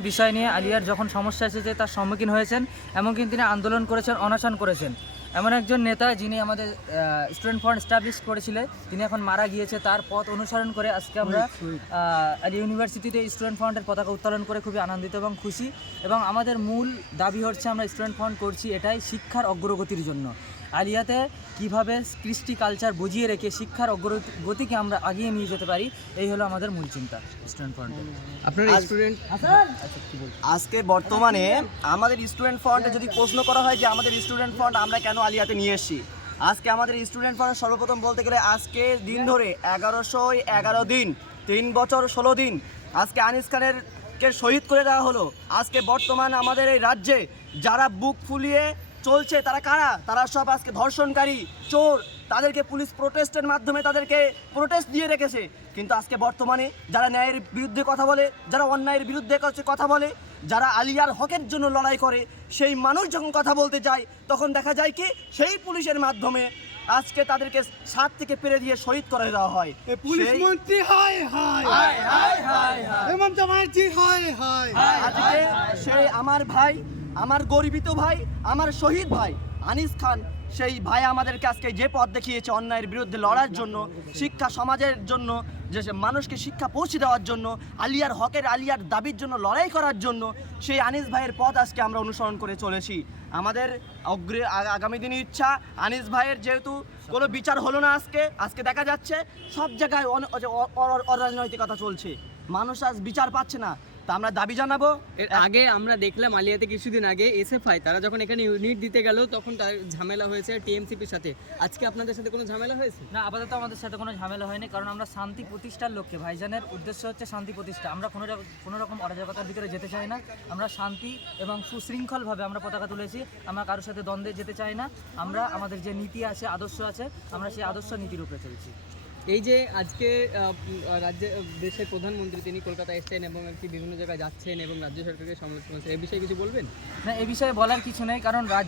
বিষয় নিয়ে আলিয়ার যখন সমস্যা এসেছে তার সম্মুখীন হয়েছেন এমনকি তিনি আন্দোলন করেছেন অনশন করেছেন। এমন একজন নেতা যিনি আমাদের স্টুডেন্ট ফান্ড স্টাবলিশ করেছিলেন তিনি এখন মারা গিয়েছে। তার পথ অনুসরণ করে আজকে আমরা ইউনিভার্সিটিতে স্টুডেন্ট ফান্ডের পতাকা উত্তোলন করে খুবই আনন্দিত এবং খুশি। এবং আমাদের মূল দাবি হচ্ছে আমরা স্টুডেন্ট ফান্ড করছি এটাই শিক্ষার অগ্রগতির জন্য। আলিয়াতে কীভাবে কৃষ্টি কালচার বুঝিয়ে রেখে শিক্ষার অগ্রগতিকে আমরা আগিয়ে নিয়ে যেতে পারি এই হলো আমাদের মূল চিন্তা স্টুডেন্ট ফান্ডের আপনারা স্টুডেন্ট আজকে বর্তমানে আমাদের স্টুডেন্ট ফান্ডে যদি প্রশ্ন করা হয় যে আমাদের স্টুডেন্ট ফান্ড আমরা কেন আলিয়াতে নিয়ে এসেছি? আজকে আমাদের স্টুডেন্ট ফান্ড সর্বপ্রথম বলতে গেলে আজকে দিন ধরে এগারোশো এগারো দিন তিন বছর ষোলো দিন আজকে আনিস খানের কে শহীদ করে দেওয়া হলো। আজকে বর্তমান আমাদের এই রাজ্যে যারা বুক ফুলিয়ে চলছে। তারা কারা? তারা সব আজকে ধর্ষণকারী চোর। তাদেরকে পুলিশ প্রোটেস্টের মাধ্যমে তাদেরকে প্রোটেস্ট দিয়ে রেখেছে। কিন্তু আজকে বর্তমানে যারা ন্যায়ের বিরুদ্ধে কথা বলে যারা অন্যায়ের বিরুদ্ধে কথা বলে যারা আলিয়ার হকের জন্য লড়াই করে সেই মানুষ যখন কথা বলতে যায় তখন দেখা যায় কি সেই পুলিশের মাধ্যমে আজকে তাদেরকে সাত থেকে পেরে দিয়ে শহীদ করে দেওয়া হয়। পুলিশ মন্ত্রী হায় হায়। হেমন্ত ব্যানার্জি হায় হায়। আজকে সেই আমার ভাই আমার গর্বিত ভাই, আমার শহীদ ভাই আনিস খান, সেই ভাই আমাদেরকে আজকে যে পথ দেখিয়েছে অন্যায়ের বিরুদ্ধে লড়ার জন্য, শিক্ষা সমাজের জন্য, যে মানুষকে শিক্ষা পৌঁছে দেওয়ার জন্য, আলিয়ার হকের আলিয়ার দাবির জন্য লড়াই করার জন্য, সেই আনিস ভাইয়ের পথ আজকে আমরা অনুসরণ করে চলেছি। আমাদের অগ্রে আগামী দিনে ইচ্ছা, আনিস ভাইয়ের যেহেতু কোনো বিচার হলো না আজকে আজকে দেখা যাচ্ছে, সব জায়গায় অরাজনৈতিকতা চলছে। মানুষ আজ বিচার পাচ্ছে না। তা আমরা দাবি জানাব। এর আগে আমরা দেখলাম আলিয়াতে কিছুদিন আগে এসএফআই তারা যখন এখানে ইউনিট দিতে গেল তখন তার ঝামেলা হয়েছে টিএমসিপির সাথে। আজকে আপনাদের সাথে কোনো ঝামেলা হয়েছে? না আপাতত আমাদের সাথে কোনো ঝামেলা হয়নি কারণ আমরা শান্তি প্রতিষ্ঠার লক্ষ্যে ভাইজানের উদ্দেশ্য হচ্ছে শান্তি প্রতিষ্ঠা। আমরা কোনো রকম কোনো রকম অরাজকতার ভিতরে যেতে চাই না। আমরা শান্তি এবং সুশৃঙ্খলভাবে আমরা পতাকা তুলেছি। আমরা কারোর সাথে দ্বন্দ্বে যেতে চাই না। আমরা আমাদের যে নীতি আছে আদর্শ আছে আমরা সেই আদর্শ নীতির উপরে চলছি। এই যে আজকে রাজ্যে, দেশের প্রধানমন্ত্রী তিনি কলকাতা এসছেন এবং একটি বিভিন্ন জায়গায় যাচ্ছেন এবং রাজ্য সরকারকে সমালোচনা এই বিষয়ে কিছু বলবেন? না, এ বিষয়ে বলার কিছু নেই, কারণ রাজ